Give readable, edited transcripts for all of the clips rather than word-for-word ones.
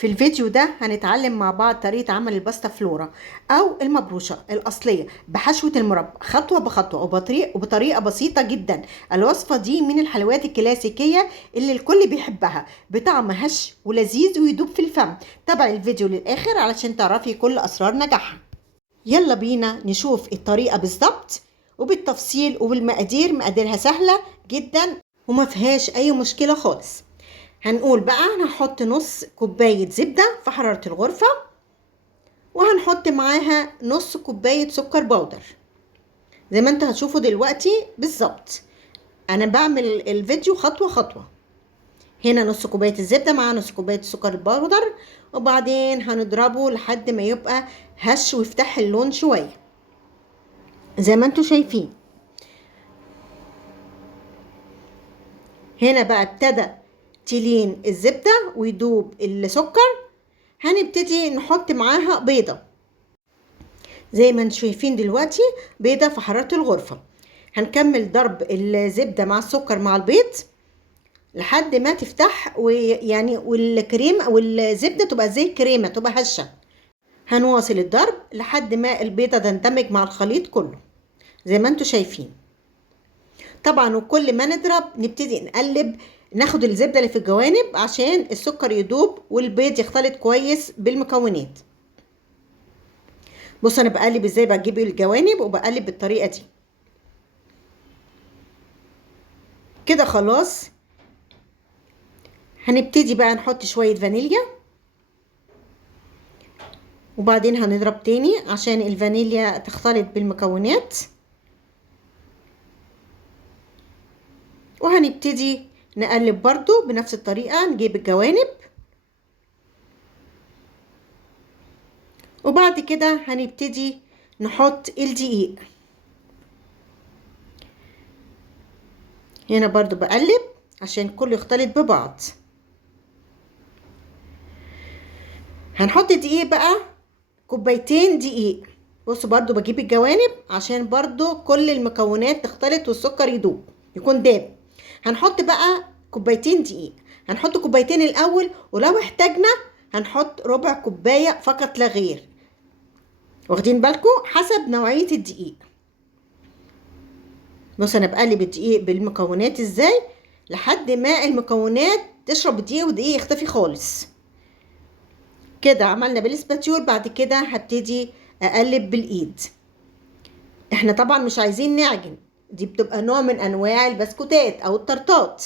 في الفيديو ده هنتعلم مع بعض طريقة عمل الباستا فلورا أو المبروشة الأصلية بحشوة المربى خطوة بخطوة وبطريقة بسيطة جدا. الوصفة دي من الحلويات الكلاسيكية اللي الكل بيحبها، بطعم هش ولذيذ ويدوب في الفم. تابعي الفيديو للآخر علشان تعرفي كل أسرار نجاحها. يلا بينا نشوف الطريقة بالظبط وبالتفصيل وبالمقادير. مقاديرها سهلة جدا وما فيهاش أي مشكلة خالص. هنقول بقى هنحط نص كوباية زبدة في حرارة الغرفة، وهنحط معاها نص كوباية سكر بودر زي ما انتوا هتشوفوا دلوقتي بالظبط. انا بعمل الفيديو خطوة خطوة. هنا نص كوباية الزبدة مع نص كوباية السكر البودر، وبعدين هنضربه لحد ما يبقى هش ويفتح اللون شوية زي ما انتوا شايفين. هنا بقى ابتدى تلين الزبدة ويدوب السكر. هنبتدي نحط معاها بيضة زي ما انتم شايفين دلوقتي، بيضة في حرارة الغرفة. هنكمل ضرب الزبدة مع السكر مع البيض لحد ما تفتح ويعني والكريم والزبدة تبقى زي الكريمة، تبقى هشة. هنواصل الضرب لحد ما البيضة تندمج مع الخليط كله زي ما انتم شايفين. طبعا وكل ما نضرب نبتدي نقلب، ناخد الزبدة اللي في الجوانب عشان السكر يدوب والبيض يختلط كويس بالمكونات. بص انا بقلب ازاي، بجيب الجوانب وبقلب بالطريقة دي كده. خلاص هنبتدي بقى نحط شوية فانيليا، وبعدين هنضرب تاني عشان الفانيليا تختلط بالمكونات. وهنبتدي نقلب برضو بنفس الطريقة، نجيب الجوانب وبعد كده هنبتدي نحط الدقيق. هنا برضو بقلب عشان كله يختلط ببعض. هنحط الدقيق بقى كوبايتين دقيق. بصوا برضو بجيب الجوانب عشان برضو كل المكونات تختلط والسكر يدوب يكون داب. هنحط بقى كوبايتين دقيق. هنحط كوبايتين الاول، ولو احتاجنا هنحط ربع كوباية فقط لا غير. واخدين بالكم حسب نوعية الدقيق. بص انا بقلب الدقيق بالمكونات ازاي لحد ما المكونات تشرب الدقيق والدقيق يختفي خالص كده. عملنا بالسباتيول، بعد كده هبتدي اقلب بالايد. احنا طبعا مش عايزين نعجن، دي بتبقى نوع من انواع البسكوتات او التورتات،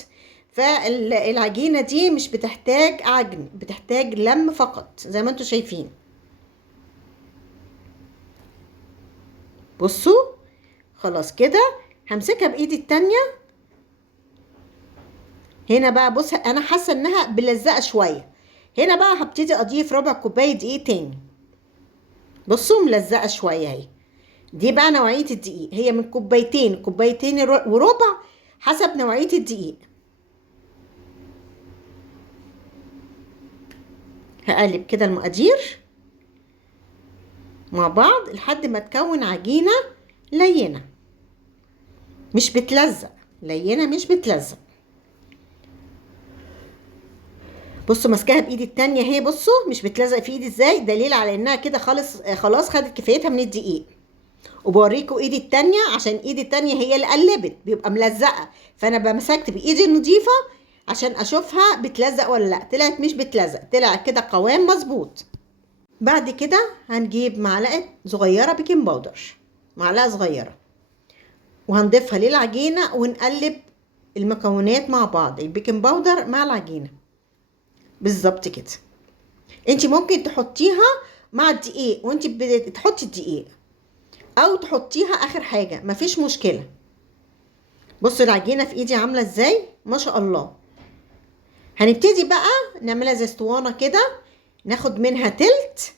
فالعجينة دي مش بتحتاج عجن، بتحتاج لم فقط زي ما انتوا شايفين. بصوا خلاص كده همسكها بايدي التانية. هنا بقى بص انا حاسة انها ملزقة شوية. هنا بقى هبتدي اضيف ربع كوباية دقيق تاني. بصوا ملزقة شوية اهي. دي بقى نوعية الدقيق، هي من كوبايتين وربع حسب نوعية الدقيق. هقلب كده المقادير مع بعض لحد ما تكون عجينة لينة مش بتلزق، لينة مش بتلزق. بصوا ماسكاها بايدي التانية اهي، بصوا مش بتلزق في ايدي ازاي، دليل على انها كده خلاص خدت كفايتها من الدقيق. وبوريكم ايدي التانية عشان ايدي التانية هي اللي قلبت بيبقى ملزقة، فانا بمسكت بايدي النظيفة عشان اشوفها بتلزق ولا لا. طلعت مش بتلزق، طلع كده قوام مظبوط. بعد كده هنجيب معلقة صغيرة بيكنج باودر، معلقة صغيرة، وهنضيفها للعجينة ونقلب المكونات مع بعض، البيكنج باودر مع العجينة بالظبط كده. انت ممكن تحطيها مع الدقيق وانت بتحطي الدقيق، او تحطيها اخر حاجة مفيش مشكلة. بصوا العجينة في ايدي عاملة ازاي ما شاء الله. هنبتدي بقى نعملها زي اسطوانة كده، ناخد منها تلت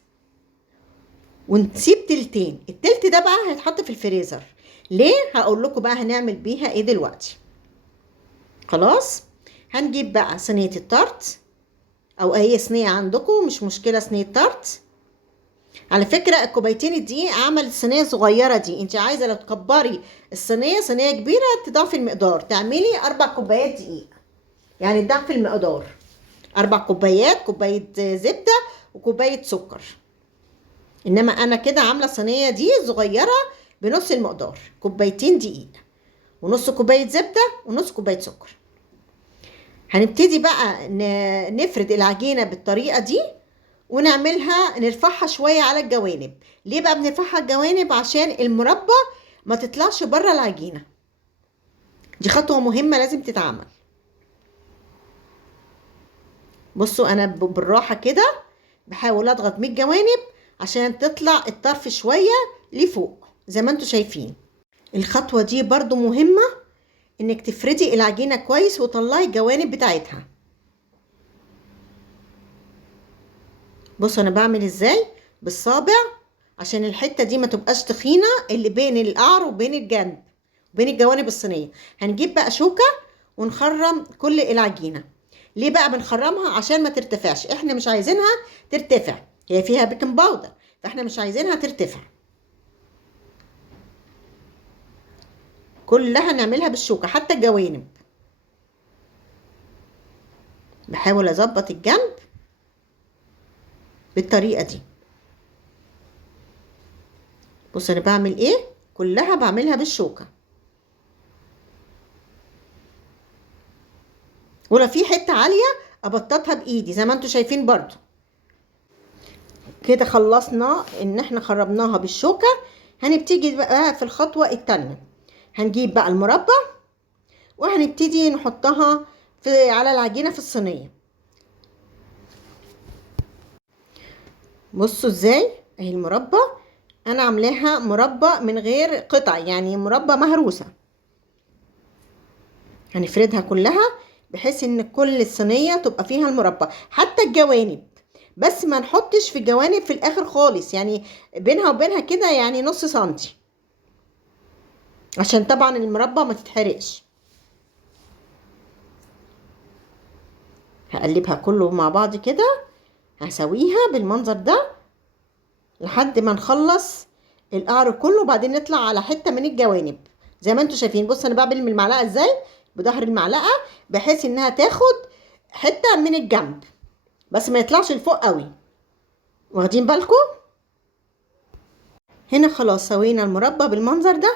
ونسيب تلتين. التلت ده بقى هيتحط في الفريزر. ليه؟ هقول لكم بقى هنعمل بيها ايه دلوقتي. خلاص هنجيب بقى صينية التارت او اي صينية عندكم مش مشكلة، صينية تارت. على فكرة الكوبايتين الدقيق عمل الصينية صغيرة دي، انت عايزة لو تكبري الصينية صينية كبيرة تضعفي المقدار، تعملي 4 كوبايات دقيق يعني ضعف المقدار. 4 كوبايات، كوبايه زبده وكوبايه سكر. انما انا كده عامله صينيه دي صغيره بنص المقدار، كوبايتين دقيق ونص كوبايه زبده ونص كوبايه سكر. هنبتدي بقى نفرد العجينه بالطريقه دي ونعملها نرفعها شويه على الجوانب. ليه بقى بنرفعها الجوانب؟ عشان المربى ما تطلعش بره العجينه. دي خطوه مهمه لازم تتعمل. بصوا انا بالراحه كده بحاول اضغط من الجوانب عشان تطلع الطرف شويه لفوق زي ما انتوا شايفين. الخطوه دي برضو مهمه، انك تفردي العجينه كويس وطلعي الجوانب بتاعتها. بصوا انا بعمل ازاي بالصابع عشان الحته دي ما تبقاش تخينه، اللي بين القعر وبين الجنب وبين الجوانب الصينيه. هنجيب بقى شوكه ونخرم كل العجينه. ليه بقى بنخرمها؟ عشان ما ترتفعش، احنا مش عايزينها ترتفع، هي فيها بيكنج باودر فاحنا مش عايزينها ترتفع. كلها نعملها بالشوكه حتى الجوانب. بحاول اظبط الجنب بالطريقه دي. بص انا بعمل ايه، كلها بعملها بالشوكه. ولو في حته عاليه ابططها بايدي زي ما انتوا شايفين برضو. كده خلصنا ان احنا خربناها بالشوكه. هنبتدي بقى في الخطوه التانية. هنجيب بقى المربى وهنبتدي نحطها على العجينه في الصينيه. بصوا ازاي اهي المربى، انا عاملاها مربى من غير قطع، يعني مربى مهروسه. هنفردها كلها بحيث ان كل الصينيه تبقى فيها المربى حتى الجوانب، بس ما نحطش في الجوانب في الاخر خالص، يعني بينها وبينها كده يعني نص سنتي، عشان طبعا المربى ما تتحرقش. هقلبها كله مع بعض كده، هسويها بالمنظر ده لحد ما نخلص القعر كله، وبعدين نطلع على حته من الجوانب زي ما انتوا شايفين. بص انا بعمل من المعلقه ازاي، بظهر المعلقه، بحيث انها تاخد حته من الجنب بس ما يطلعش لفوق قوي. واخدين بالكم؟ هنا خلاص سوينا المربى بالمنظر ده.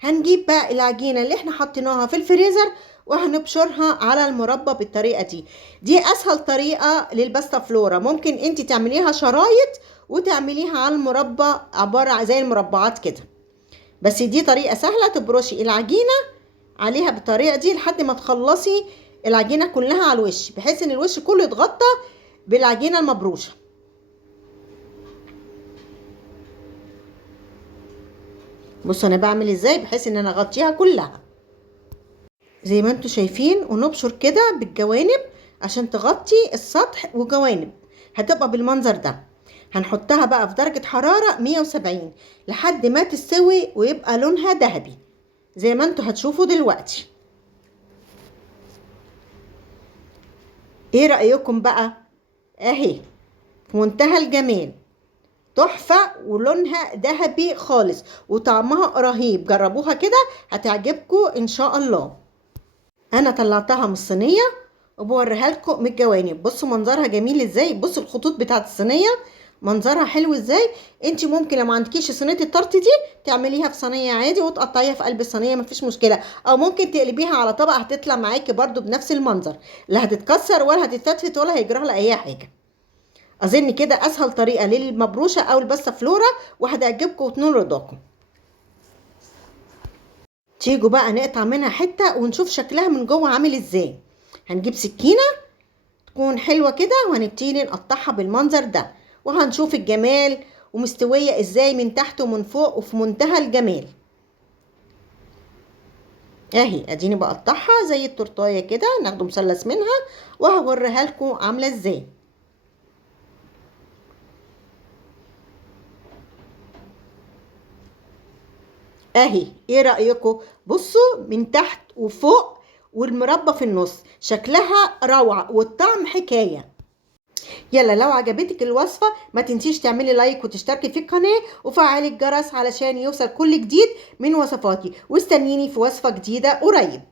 هنجيب بقى العجينه اللي احنا حطيناها في الفريزر وهنبشرها على المربى بالطريقه دي. دي اسهل طريقه للباستا فلورا. ممكن انت تعمليها شرايط وتعمليها على المربى عباره زي المربعات كده، بس دي طريقه سهله. تبرشي العجينه عليها بالطريقه دي لحد ما تخلصي العجينه كلها على الوش، بحيث ان الوش كله يتغطى بالعجينه المبروشه. بصوا انا بعمل ازاي بحيث ان انا اغطيها كلها زي ما انتوا شايفين، ونبشر كده بالجوانب عشان تغطي السطح وجوانب. هتبقى بالمنظر ده. هنحطها بقى في درجة حرارة 170 لحد ما تستوي ويبقى لونها ذهبي زي ما انتوا هتشوفوا دلوقتي. ايه رأيكم بقى؟ اهي في منتهى الجمال، تحفة ولونها ذهبي خالص وطعمها رهيب. جربوها كده هتعجبكم ان شاء الله. انا طلعتها من الصينيه وبوريها لكم من الجوانب. بصوا منظرها جميل ازاي، بصوا الخطوط بتاعت الصينيه منظرها حلو ازاي. انت ممكن لو ما عندكيش صينيه الطرت دي تعمليها في صينيه عادي وتقطعيها في قلب الصينيه مفيش مشكله، او ممكن تقلبيها على طبق هتطلع معاكي برضو بنفس المنظر، لا هتتكسر ولا هتتفتفت ولا هيجرى لها اي حاجه. اظن كده اسهل طريقه للمبروشه او الباستا فلورا وهتعجبكم وتنول رضاكم. تيجوا بقى نقطع منها حته ونشوف شكلها من جوه عامل ازاي. هنجيب سكينه تكون حلوه كده وهنبتدي نقطعها بالمنظر ده، وهنشوف الجمال ومستويه ازاي من تحت ومن فوق وفي منتهى الجمال. اهي اديني بقطعها زي التورتايه كده، ناخده مثلث منها وهوريها لكم عامله ازاي. اهي ايه رأيكم؟ بصوا من تحت وفوق والمربى في النص، شكلها روعة والطعم حكاية. يلا لو عجبتك الوصفة ما تنسيش تعملي لايك وتشتركي في القناة وفعلي الجرس علشان يوصل كل جديد من وصفاتي، واستنيني في وصفة جديدة قريب.